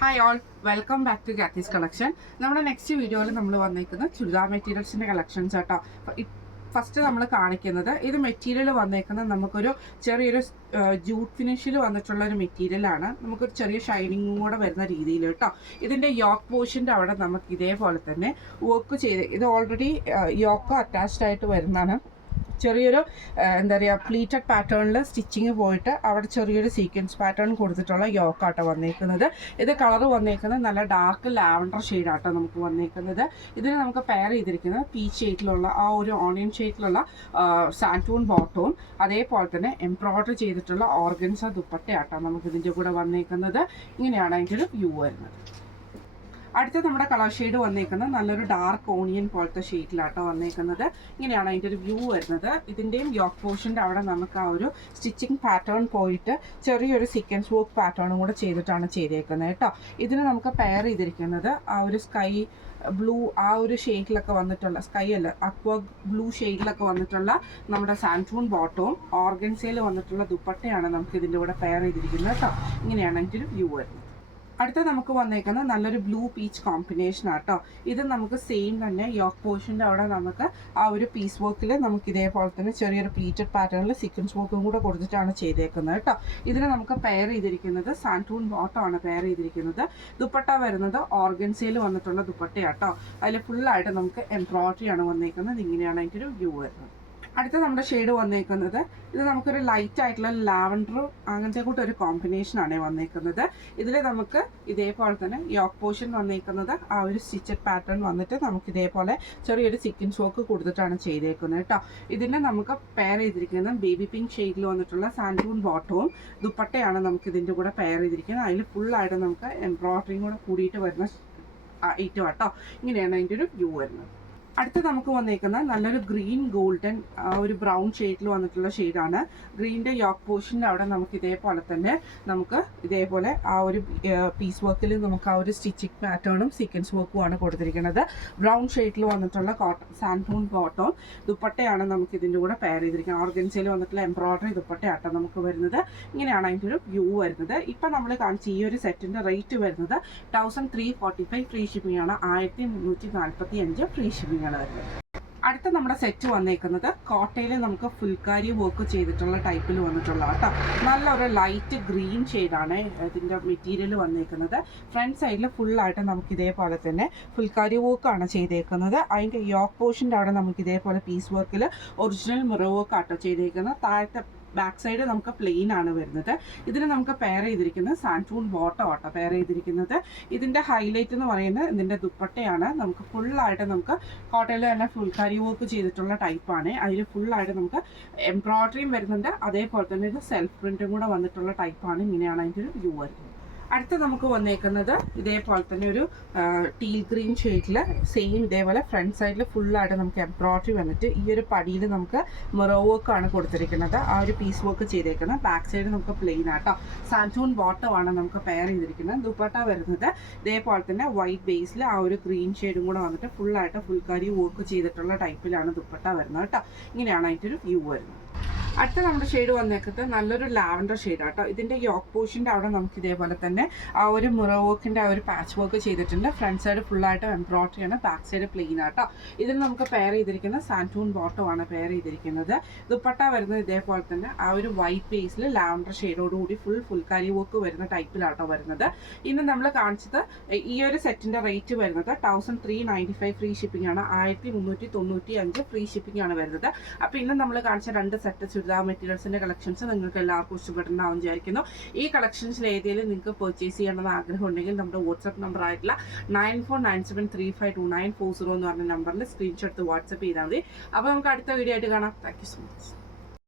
Hi all, welcome back to ഗാത്തീസ് collection. നമ്മുടെ next വീഡിയോയിൽ നമ്മൾ വന്നേക്കുന്നത് ചുരിദാർ മെറ്റീരിയൽസിൻ്റെ കളക്ഷൻസ് കേട്ടോ. ഫസ്റ്റ് നമ്മൾ കാണിക്കുന്നത് ഇത് മെറ്റീരിയൽ വന്നേക്കുന്നത് നമുക്കൊരു ചെറിയൊരു ജൂട്ട് ഫിനിഷിൽ വന്നിട്ടുള്ള ഒരു മെറ്റീരിയലാണ്. നമുക്കൊരു ചെറിയ ഷൈനിങ്ങും കൂടെ വരുന്ന രീതിയിൽ കേട്ടോ. ഇതിൻ്റെ യോക്ക് പോർഷൻ്റെ അവിടെ നമുക്ക് ഇതേപോലെ തന്നെ വർക്ക് ചെയ്ത് ഇത് ഓൾറെഡി യോക്ക് അറ്റാച്ച്ഡ് ആയിട്ട് വരുന്നതാണ്. ചെറിയൊരു എന്താ പറയുക പ്ലീറ്റഡ് പാറ്റേണിൽ സ്റ്റിച്ചിങ് പോയിട്ട് അവിടെ ചെറിയൊരു സീക്വൻസ് പാറ്റേൺ കൊടുത്തിട്ടുള്ള യോക്കാട്ടോ വന്നേക്കുന്നത്. ഇത് കളർ വന്നേക്കുന്നത് നല്ല ഡാർക്ക് ലാവൻഡർ ഷെയ്ഡാട്ടോ നമുക്ക് വന്നേക്കുന്നത്. ഇതിന് നമുക്ക് പെയർ ചെയ്തിരിക്കുന്നത് പീച്ച് ഷെയ്ഡിലുള്ള ആ ഒരു ഓണിയൻ ഷെയ്ഡിലുള്ള സാൻറ്റൂൺ ബോട്ടവും അതേപോലെ തന്നെ എംബ്രോയ്ഡറി ചെയ്തിട്ടുള്ള ഓർഗൻസ ദുപ്പട്ടയാട്ടോ നമുക്ക് ഇതിൻ്റെ കൂടെ വന്നേക്കുന്നത്. ഇങ്ങനെയാണ് അതിൻ്റെ ഒരു വ്യൂ വരുന്നത്. അടുത്ത നമ്മുടെ കളർ ഷെയ്ഡ് വന്നേക്കുന്നത് നല്ലൊരു ഡാർക്ക് ഓണിയൻ പോലത്തെ ഷെയ്ഡിലാട്ടോ വന്നേക്കുന്നത്. ഇങ്ങനെയാണ് അതിൻ്റെ ഒരു വ്യൂ വരുന്നത്. ഇതിൻ്റെയും യോക്ക് പോർഷൻ്റെ അവിടെ നമുക്ക് ആ ഒരു സ്റ്റിച്ചിങ് പാറ്റേൺ പോയിട്ട് ചെറിയൊരു സീക്വൻസ് വർക്ക് പാറ്റേണും കൂടെ ചെയ്തിട്ടാണ് ചെയ്തേക്കുന്നത് കേട്ടോ. ഇതിന് നമുക്ക് പെയർ ചെയ്തിരിക്കുന്നത് ആ ഒരു സ്കൈ ബ്ലൂ ആ ഒരു ഷെയ്ഡിലൊക്കെ വന്നിട്ടുള്ള സ്കൈ അല്ല അക്വ ബ്ലൂ ഷെയ്ഡിലൊക്കെ വന്നിട്ടുള്ള നമ്മുടെ സാൻറ്റൂൺ ബോട്ടവും ഓർഗൻസയിൽ വന്നിട്ടുള്ള ദുപ്പട്ടയാണ് നമുക്ക് ഇതിൻ്റെ കൂടെ പെയർ ചെയ്തിരിക്കുന്നത് കേട്ടോ. ഇങ്ങനെയാണ് അതിൻ്റെ ഒരു വ്യൂ വരുന്നത്. അടുത്ത നമുക്ക് വന്നേക്കുന്നത് നല്ലൊരു ബ്ലൂ പീച്ച് കോമ്പിനേഷൻ ആട്ടോ. ഇത് നമുക്ക് സെയിം തന്നെ യോക്ക് പോർഷൻ്റെ അവിടെ നമുക്ക് ആ ഒരു പീസ് വർക്കിൽ നമുക്ക് ഇതേപോലെ തന്നെ ചെറിയൊരു പ്ലീറ്റഡ് പാറ്റേണിൽ സീക്വൻസ് വർക്കും കൂടെ കൊടുത്തിട്ടാണ് ചെയ്തേക്കുന്നത് കേട്ടോ. ഇതിന് നമുക്ക് പെയർ ചെയ്തിരിക്കുന്നത് സാൻറ്റൂൺ ബോട്ടമാണ് പെയർ ചെയ്തിരിക്കുന്നത്. ദുപ്പട്ട വരുന്നത് ഓർഗൻസയിൽ വന്നിട്ടുള്ള ദുപ്പട്ടയാട്ടോ. അതിൽ ഫുള്ളായിട്ട് നമുക്ക് എംബ്രോയ്ഡറി ആണ് വന്നേക്കുന്നത്. ഇങ്ങനെയാണ് അതിൻ്റെ ഒരു വ്യൂ വരുന്നത്. അടുത്ത നമ്മുടെ ഷെയ്ഡ് വന്നേക്കുന്നത് ഇത് നമുക്കൊരു ലൈറ്റ് ആയിട്ടുള്ള ലാവൻഡർ അങ്ങനത്തെ കൂട്ട് ഒരു കോമ്പിനേഷനാണ് വന്നേക്കുന്നത്. ഇതിൽ നമുക്ക് ഇതേപോലെ തന്നെ യോക്ക് പോർഷൻ വന്നേക്കുന്നത് ആ ഒരു സ്റ്റിച്ചഡ് പാറ്റേൺ വന്നിട്ട് നമുക്ക് ഇതേപോലെ ചെറിയൊരു സീക്വൻസ് വർക്ക് കൊടുത്തിട്ടാണ് ചെയ്തേക്കുന്നത് കേട്ടോ. ഇതിനെ നമുക്ക് പെയർ ചെയ്തിരിക്കുന്നത് ബേബി പിങ്ക് ഷെയ്ഡിൽ വന്നിട്ടുള്ള സാൻറ്റൂൺ ബോട്ടവും ദുപ്പട്ടയാണ് നമുക്ക് ഇതിൻ്റെ കൂടെ പെയർ ചെയ്തിരിക്കുന്നത്. അതിൽ ഫുള്ളായിട്ട് നമുക്ക് എംബ്രോയ്ഡറിയും കൂടെ കൂടിയിട്ട് വരുന്ന ഐറ്റം കേട്ടോ. ഇങ്ങനെയാണ് അതിൻ്റെ ഒരു വ്യൂ വരുന്നത്. അടുത്ത് നമുക്ക് വന്നേക്കുന്നത് നല്ലൊരു ഗ്രീൻ ഗോൾഡൻ ഒരു ബ്രൗൺ ഷെയ്ഡിൽ വന്നിട്ടുള്ള ഷെയ്ഡാണ്. ഗ്രീനിൻ്റെ യോക്ക് പോർഷൻ്റെ അവിടെ നമുക്ക് ഇതേപോലെ തന്നെ നമുക്ക് ഇതേപോലെ ആ ഒരു പീസ് വർക്കിൽ നമുക്ക് ആ ഒരു സ്റ്റിച്ചിങ് പാറ്റേണും സീക്വൻസ് വർക്കുമാണ് കൊടുത്തിരിക്കുന്നത്. ബ്രൗൺ ഷെയ്ഡിൽ വന്നിട്ടുള്ള സാൻറ്റൂൺ ബോട്ടവും ദുപ്പട്ടയാണ് നമുക്ക് ഇതിൻ്റെ കൂടെ പെയർ ചെയ്തിരിക്കുന്നത്. ഓർഗൻസയിൽ വന്നിട്ടുള്ള എംബ്രോയ്ഡറി ദുപ്പട്ടയാട്ടോ നമുക്ക് വരുന്നത്. ഇങ്ങനെയാണ് അതിൻ്റെ ഒരു വ്യൂ വരുന്നത്. ഇപ്പം നമ്മൾ കാണിച്ച ഈ ഒരു സെറ്റിൻ്റെ റേറ്റ് വരുന്നത് 1345 ഫ്രീ ഷിപ്പിംഗ് ആണ്. 1345 ഫ്രീ ഷിപ്പിംഗ്. അടുത്ത നമ്മുടെ സെറ്റ് വന്നേക്കുന്നത് കോട്ടയിൽ നമുക്ക് ഫുൾക്കാരി വർക്ക് ചെയ്തിട്ടുള്ള ടൈപ്പിൽ വന്നിട്ടുള്ള കേട്ടോ. നല്ലൊരു ലൈറ്റ് ഗ്രീൻ ഷെയ്ഡാണ് ഇതിൻ്റെ മെറ്റീരിയൽ വന്നേക്കുന്നത്. ഫ്രണ്ട് സൈഡിൽ ഫുള്ളായിട്ട് നമുക്ക് ഇതേപോലെ തന്നെ ഫുൾക്കാരി വർക്കാണ് ചെയ്തേക്കുന്നത്. അതിൻ്റെ യോക്ക് പോർഷൻ്റെ അവിടെ നമുക്ക് ഇതേപോലെ പീസ് വർക്കിൽ ഒറിജിനൽ മിറർ വർക്ക് ആട്ടോ ചെയ്തേക്കുന്നത്. താഴത്തെ ബാക്ക് സൈഡ് നമുക്ക് പ്ലെയിൻ ആണ് വരുന്നത്. ഇതിന് നമുക്ക് പെയർ ചെയ്തിരിക്കുന്നത് സാൻറ്റൂൺ ബോട്ടം ആട്ടോ പെയർ ചെയ്തിരിക്കുന്നത്. ഇതിൻ്റെ ഹൈലൈറ്റ് എന്ന് പറയുന്നത് ഇതിൻ്റെ ദുപ്പട്ടയാണ്. നമുക്ക് ഫുള്ളായിട്ട് നമുക്ക് കോട്ടയിൽ തന്നെ ഫുൾക്കാരി വർക്ക് ചെയ്തിട്ടുള്ള ടൈപ്പാണ്. അതിൽ ഫുള്ളായിട്ട് നമുക്ക് എംബ്രോയ്ഡറിയും വരുന്നുണ്ട്. അതേപോലെ തന്നെ ഇത് സെൽഫ് പ്രിൻറ്റും കൂടെ വന്നിട്ടുള്ള ടൈപ്പാണ്. ഇങ്ങനെയാണ് അതിൻ്റെ ഒരു വ്യൂ വരുന്നത്. അടുത്ത നമുക്ക് വന്നേക്കുന്നത് ഇതേപോലെ തന്നെ ഒരു ടീൽ ഗ്രീൻ ഷെയ്ഡിൽ സെയിം ഇതേപോലെ ഫ്രണ്ട് സൈഡിൽ ഫുള്ളായിട്ട് നമുക്ക് എംബ്രോയ്ഡറി വന്നിട്ട് ഈ ഒരു പടിയിൽ നമുക്ക് മിറർ വർക്കാണ് കൊടുത്തിരിക്കുന്നത്. ആ ഒരു പീസ് വർക്ക് ചെയ്തേക്കുന്നത്. ബാക്ക് സൈഡ് നമുക്ക് പ്ലെയിൻ ആട്ടോ. സാൻറ്റൂൺ ബോട്ടമാണ് നമുക്ക് പെയർ ചെയ്തിരിക്കുന്നത്. ദുപ്പട്ട വരുന്നത് ഇതേപോലെ തന്നെ വൈറ്റ് ബേസിൽ ആ ഒരു ഗ്രീൻ ഷെയ്ഡും കൂടെ വന്നിട്ട് ഫുള്ളായിട്ട് ഫുൾക്കാരി വർക്ക് ചെയ്തിട്ടുള്ള ടൈപ്പിലാണ് ദുപ്പട്ട വരുന്നത് കേട്ടോ. ഇങ്ങനെയാണ് അതിൻ്റെ ഒരു വ്യൂ വരുന്നത്. അടുത്ത നമ്മുടെ ഷെയ്ഡ് വന്നേക്കുന്നത് നല്ലൊരു ലാവൻഡർ ഷെയ്ഡാട്ടോ. ഇതിൻ്റെ യോക്ക് പോർഷൻ്റെ അവിടെ നമുക്ക് ഇതേപോലെ തന്നെ ആ ഒരു മിറർ വർക്കിൻ്റെ ആ ഒരു പാച്ച് വർക്ക് ചെയ്തിട്ടുണ്ട്. ഫ്രണ്ട് സൈഡ് ഫുള്ളായിട്ട് എംബ്രോയ്ഡറി ആണ്. ബാക്ക് സൈഡ് പ്ലെയിൻ ആട്ടോ. ഇതിന് നമുക്ക് പെയർ ചെയ്തിരിക്കുന്നത് സാൻറ്റൂൺ ബോട്ടമാണ് പെയർ ചെയ്തിരിക്കുന്നത്. ദുപ്പട്ട വരുന്നത് ഇതേപോലെ തന്നെ ആ ഒരു വൈറ്റ് ബേസിൽ ലാവൻഡർ ഷെയ്ഡോടുകൂടി ഫുൾക്കാരി വർക്ക് വരുന്ന ടൈപ്പിലാട്ടോ വരുന്നത്. ഇന്ന് നമ്മൾ കാണിച്ചത് ഈ ഒരു സെറ്റിൻ്റെ റേറ്റ് വരുന്നത് 1395 ഫ്രീ ഷിപ്പിംഗ് ആണ്. 1395 ഫ്രീ ഷിപ്പിംഗ് ആണ് വരുന്നത്. അപ്പോൾ ഇന്ന് നമ്മൾ കാണിച്ച രണ്ട് സെറ്റ് ചുരിദാർ മെറ്റീരിയൽസിൻ്റെ കളക്ഷൻസ് നിങ്ങൾക്ക് എല്ലാവർക്കും ഇഷ്ടപ്പെട്ടുണ്ടാവും വിചാരിക്കുന്നു. ഈ കളക്ഷൻസിൽ ഏതെങ്കിലും നിങ്ങൾക്ക് പർച്ചേസ് ചെയ്യണമെന്ന് ആഗ്രഹം ഉണ്ടെങ്കിൽ നമ്മുടെ വാട്സ്ആപ്പ് നമ്പർ ആയിട്ടുള്ള 9497352940 എന്ന് പറഞ്ഞ നമ്പറിൽ സ്ക്രീൻഷോട്ട് വാട്സ്ആപ്പ് ചെയ്താൽ മതി. അപ്പോൾ നമുക്ക് അടുത്ത വീഡിയോ ആയിട്ട് കാണാം. Thank you so much.